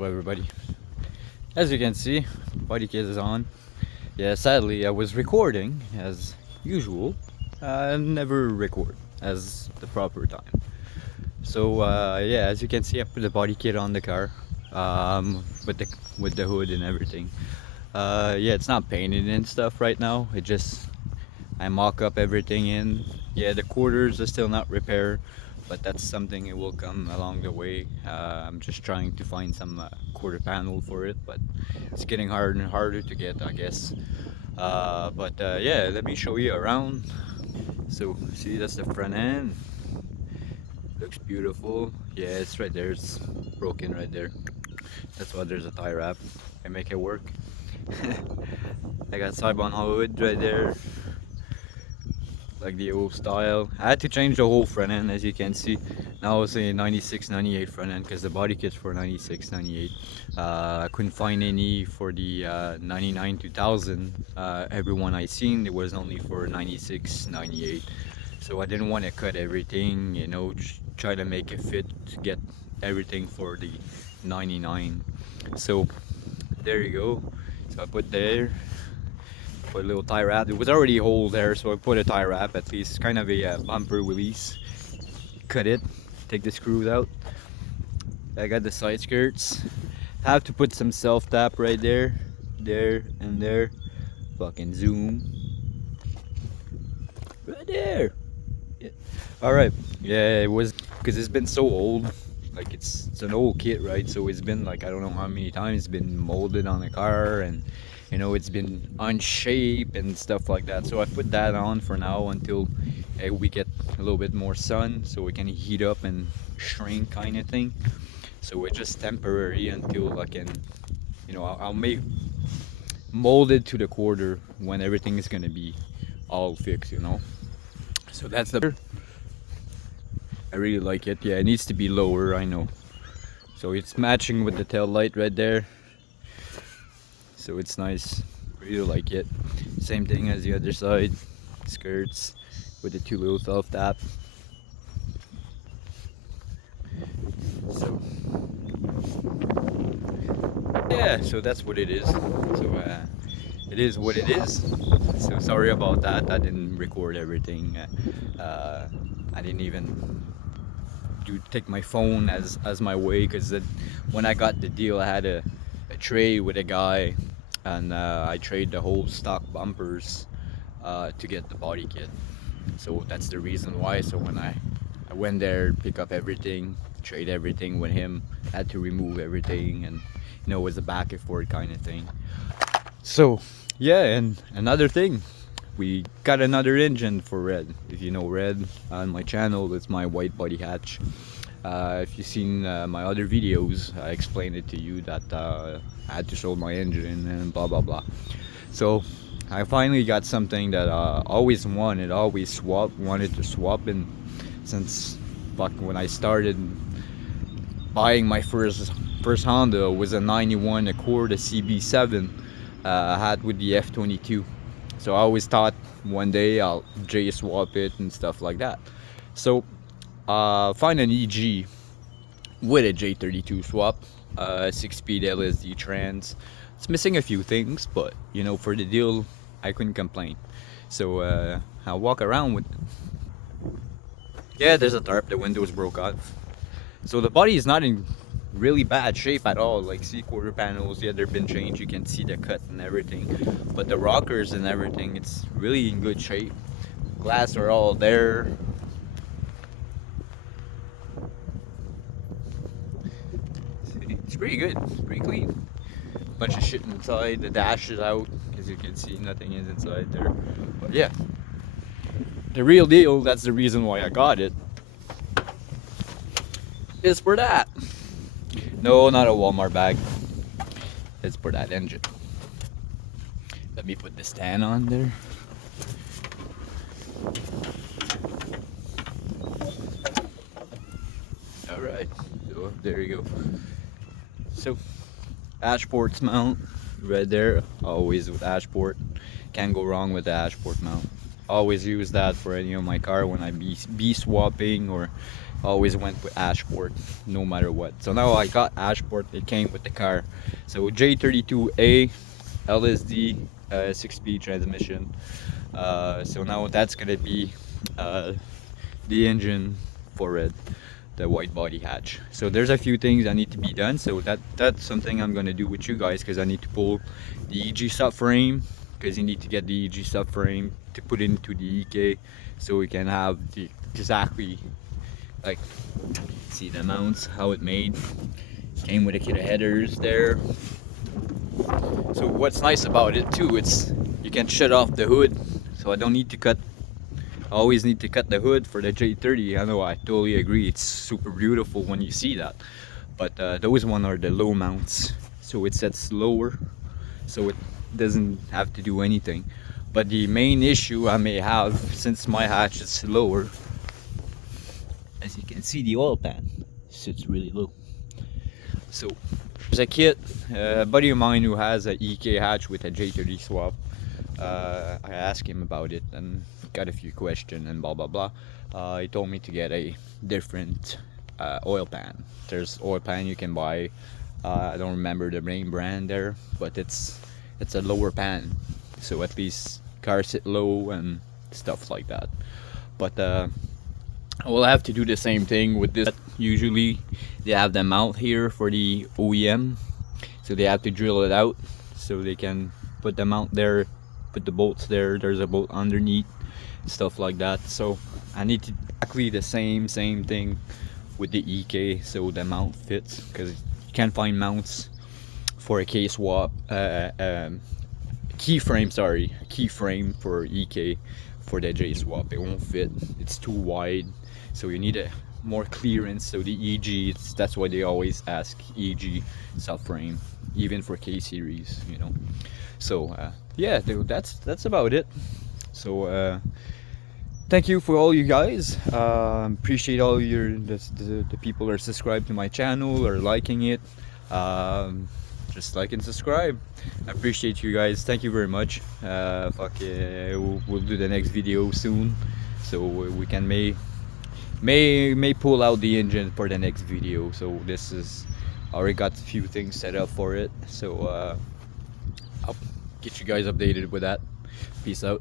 up, everybody? As you can see, bodykit is on. Yeah, sadly I was recording as usual. I never record as the proper time. So yeah, as you can see, I put the bodykit on the car, with the hood and everything. Yeah, it's not painted and stuff right now. I mock up everything in. Yeah, the quarters are still not repaired, but that's something it will come along the way. I'm just trying to find some quarter panel for it, but it's getting harder and harder to get, I guess. But yeah, let me show you around. So see, that's the front end. Looks beautiful. Yeah, it's right there. It's broken right there. That's why there's a tie wrap. I make it work. I got sidebond hood right there, like the old style. I had to change the whole front end, as you can see. Now it's a 96, 98 front end because the body kit's for 96, 98. I couldn't find any for the 99, 2000. Everyone I seen, it was only for 96, 98. So I didn't want to cut everything, try to make it fit to get everything for the 99. So there you go. So I put a little tie wrap. It was already a hole there, so I put a tie wrap at least, kind of a bumper release. Cut it, take the screws out. I got the side skirts. Have to put some self tap right there, and there. Fucking zoom. Right there. Yeah. All right. Yeah, it was because it's been so old. Like it's an old kit, right? So it's been like, I don't know how many times it's been molded on the car, and it's been unshaped and stuff like that. So I put that on for now until we get a little bit more sun, so we can heat up and shrink, kind of thing. So it's just temporary until I can, I'll make mold it to the quarter when everything is gonna be all fixed. So that's the. I really like it. Yeah, it needs to be lower, I know. So it's matching with the tail light right there. So it's nice. Really like it. Same thing as the other side. Skirts with the two little self tap. So yeah, so that's what it is. So it is what it is. So sorry about that. I didn't record everything. I didn't even take my phone as my way, because when I got the deal, I had a trade with a guy, and I traded the whole stock bumpers to get the body kit. So that's the reason why. So when I went there, pick up everything, trade everything with him, had to remove everything, and it was a back and forth kind of thing. So yeah, and another thing, we got another engine for Red. If you know Red on my channel, it's my white body hatch. If you've seen my other videos, I explained it to you that I had to sold my engine and blah blah blah. So I finally got something that I always wanted to swap, and since when I started buying my first Honda, was a 91 Accord, a CB7 I had with the F22. So I always thought one day I'll J swap it and stuff like that. So find an EG with a J32 swap, 6-speed LSD trans. It's missing a few things, but for the deal, I couldn't complain. So I'll walk around with. Yeah, there's a tarp. The windows broke off. So the body is not in really bad shape at all. Like, see, quarter panels, yeah, they've been changed. You can see the cut and everything, but the rockers and everything, it's really in good shape. Glass are all there. See, it's pretty good. It's pretty clean. Bunch of shit inside. The dash is out, as you can see, nothing is inside there. But yeah, the real deal, that's the reason why I got it, is for that. No, not a Walmart bag. It's for that engine. Let me put the stand on there. Alright, so there you go. So, Ashport's mount right there. Always with Ashport. Can't go wrong with the Ashport mount. always use that for any of my car when I be swapping, or always went with Ashport no matter what. So now I got Ashport, it came with the car. So J32A LSD 6-speed transmission. So now that's gonna be uh, the engine for it, the white body hatch. So there's a few things that need to be done. So that's something I'm gonna do with you guys, because I need to pull the EG subframe, because you need to get the EG subframe to put into the EK, so we can have the exactly like see the mounts, how it made. Came with a kit of headers there. So what's nice about it too, it's you can shut off the hood, so I don't need to cut. I always need to cut the hood for the J30. I know, I totally agree. It's super beautiful when you see that. But those one are the low mounts, so it sets lower, so it doesn't have to do anything. But the main issue I may have, since my hatch is lower, as you can see, the oil pan sits really low. So there's a kit, a buddy of mine who has a EK hatch with a J30 swap. I asked him about it and got a few questions and blah blah blah. He told me to get a different oil pan. There's oil pan you can buy. I don't remember the main brand there, but it's a lower pan, so at least cars sit low and stuff like that. But I will have to do the same thing with this. Usually they have the mount here for the OEM, so they have to drill it out so they can put the mount there, put the bolts there. There's a bolt underneath, stuff like that. So I need to exactly the same thing with the EK, so the mount fits, because you can't find mounts for a K swap, keyframe for EK for the J swap. It won't fit, it's too wide, so you need a more clearance. So the EG, that's why they always ask EG subframe, even for K series, you know. So yeah, dude, that's about it. So thank you for all you guys. Appreciate all the people that are subscribed to my channel or liking it. Just like and subscribe. I appreciate you guys. Thank you very much. We'll do the next video soon, so we can may pull out the engine for the next video. So this is, I already got a few things set up for it. So I'll get you guys updated with that. Peace out.